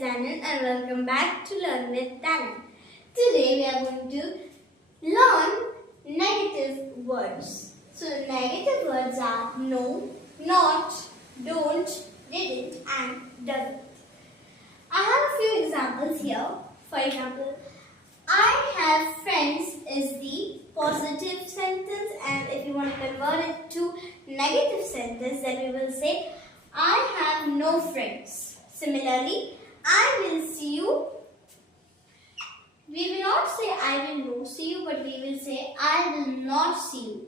Danan and welcome back to Learn with Danan. Today we are going to learn negative words. So the negative words are no, not, don't, didn't and doesn't. I have a few examples here. For example, I have friends is the positive sentence, and if you want to convert it to negative sentence, then we will say I have no friends. Similarly, I will see you. We will not say I will no see you, but we will say I will not see you.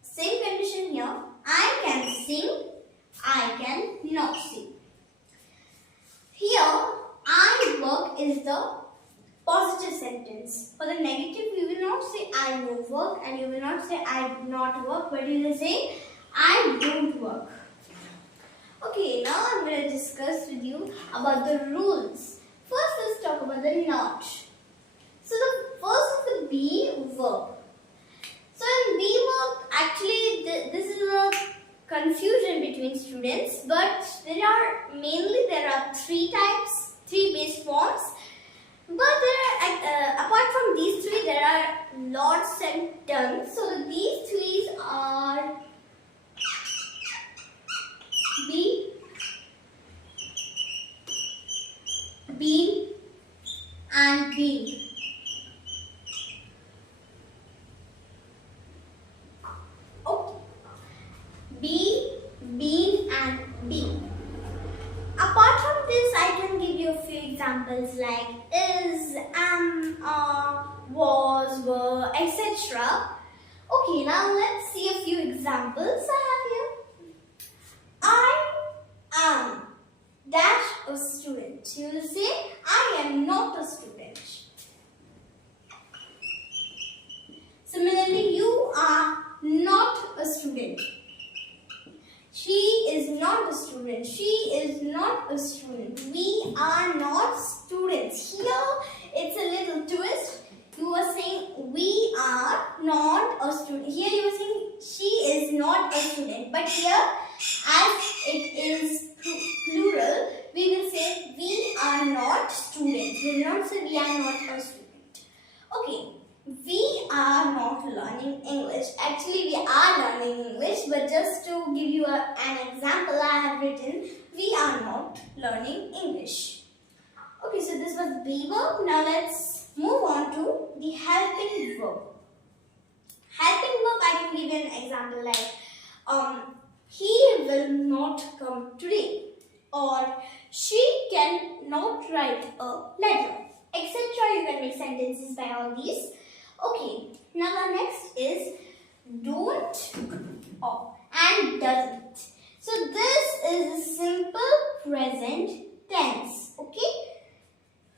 Same condition here. I can sing. I can not sing. Here, I work is the positive sentence. For the negative, we will not say I no work and you will not say I not work, but you will say I don't work. Okay, now I'm going to discuss with you about the rules. First, let's talk about the not. So the first is the be verb. So in be verb, actually this is a confusion between students, but there are three types, three base forms. But apart from these three, there are lots and tons. So these three are be, been and been. Okay. Be, been and been. Apart from this, I can give you a few examples like is, am, are, was, were, etc. Okay, now let's see a few examples I have here. I am dash a student. You will say I am not a student. Similarly, you are not a student. She is not a student. She is not a student. We are not students. Here, it's a little twist. You are saying we are not a student. Here you are saying she is not a student. But here, as it is plural, we will say we are not students. We will not say we are not a student. Okay. We are not learning English. Actually, we are learning English, but just to give you an example, I have written, we are not learning English. Okay, so this was the be verb. Now let's move on to the helping verb. Helping verb, I can give you an example like, he will not come today, or she cannot write a letter, etc. You can make sentences by all these. Okay, now the next is don't or and doesn't. So this is a simple present tense. Okay,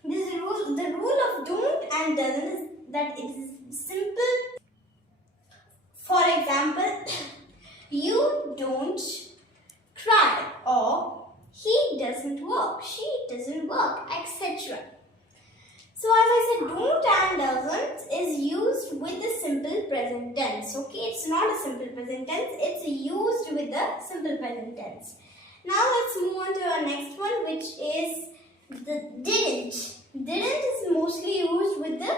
this is the rule of don't and doesn't is that it is simple. For example, you don't cry, or he doesn't work, she doesn't work, etc. So as I said, don't and doesn't is used with the simple present tense. Okay, it's not a simple present tense, it's used with the simple present tense. Now let's move on to our next one, which is the didn't. Didn't is mostly used with the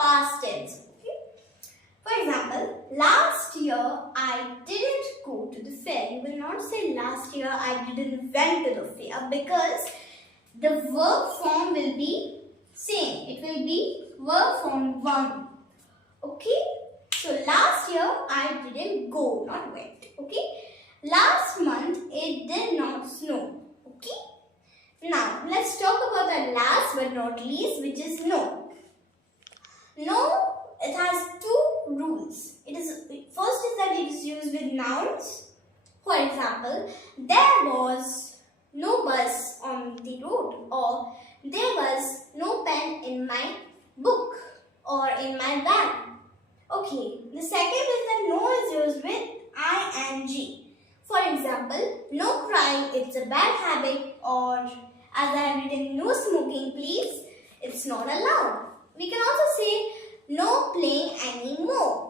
past tense. Okay? For example, last year I didn't go to the fair. You will not say last year I didn't went to the fair, because the verb form will be same. It will be verb form 1. Okay. So last year I didn't go, not went. Okay. Last month it did not snow. Okay. Now let's talk about the last but not least, which is no. No, it has two rules. First is that it is used with nouns. For example, there was no bus on the road, or there was no pen in my book or in my bag. Okay, the second is that no is used with ing. For example, no crying, it's a bad habit, or as I have written, no smoking, please, it's not allowed. We can also say no playing anymore.